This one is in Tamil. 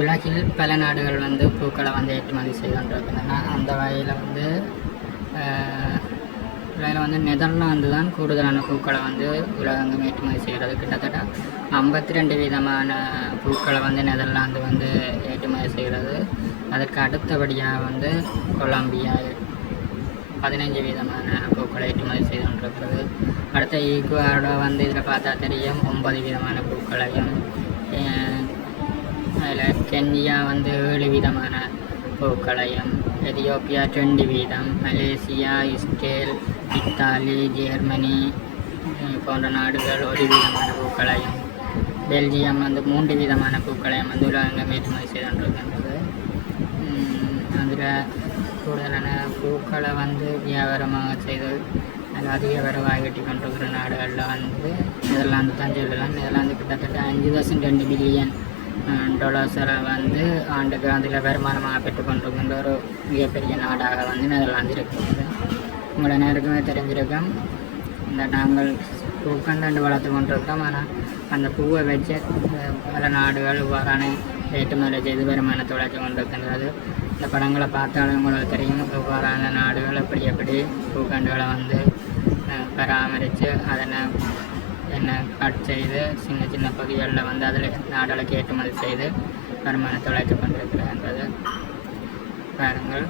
உலகில் பல நாடுகள் வந்து பூக்களை வந்து ஏற்றுமதி செய்து கொண்டிருக்கின்றன. அந்த வகையில் வந்து நெதர்லாந்து தான் கூடுதலான பூக்களை வந்து உலகெங்கும் ஏற்றுமதி செய்கிறது. கிட்டத்தட்ட 52 விதமான பூக்களை வந்து நெதர்லாந்து வந்து ஏற்றுமதி செய்கிறது. அதற்கு அடுத்தபடியாக வந்து கொலம்பியா 15 விதமான பூக்களை ஏற்றுமதி செய்து கொண்டிருக்கிறது. அடுத்த ஈக்குவடோ வந்து இதில் பார்த்தா தெரியும் 9 விதமான பூக்களையும், அதில் கென்யா வந்து 7 விதமான பூக்களையும், எதியோப்பியா 20 வீதம், மலேசியா, இஸ்ரேல், இத்தாலி, ஜெர்மனி போன்ற நாடுகள் 1 விதமான பூக்களையும், பெல்ஜியம் வந்து 3 விதமான பூக்களையும் வந்து உலகெங்கும் ஏற்றுமதி செய்து கொண்டிருக்கின்றது. அதில் கூடுதலான பூக்களை வந்து வியாபாரமாக செய்து அதிக வருவாய் வெட்டி கொண்டிருக்கிற நாடுகளில் வந்து நெதர்லாந்து தான் சொல்லலாம். நெதர்லாந்து கிட்டத்தட்ட 5.2 பில்லியன் டாலர்ஸை வந்து ஆண்டுக்கு அதில் வருமானமாக பெற்றுக்கொண்டிருக்கின்ற ஒரு மிகப்பெரிய நாடாக வந்து நெதர்லாந்து இருக்கிறது. உங்களை நேருக்குமே தெரிஞ்சிருக்கோம், இந்த நாங்கள் பூக்கண்டு வளர்த்து கொண்டிருக்கோம். ஆனால் அந்த பூவை வச்சு பல நாடுகள் இவ்வாறான ஏற்றுமதி செய்து வருமானத்தை வளர்ச்சி கொண்டிருக்கின்றது. இந்த படங்களை பார்த்தாலும் உங்களுக்கு தெரியும், இவ்வாறான நாடுகள் எப்படி பூக்கண்டுகளை வந்து பராமரித்து அதனை கட் செய்து சின்ன சின்ன பகுதிகளில் வந்து அதில் நாடுகளுக்கு ஏற்றுமதி செய்து வருமானத்தை வளர்ச்சி கொண்டிருக்கிறது பாருங்கள்.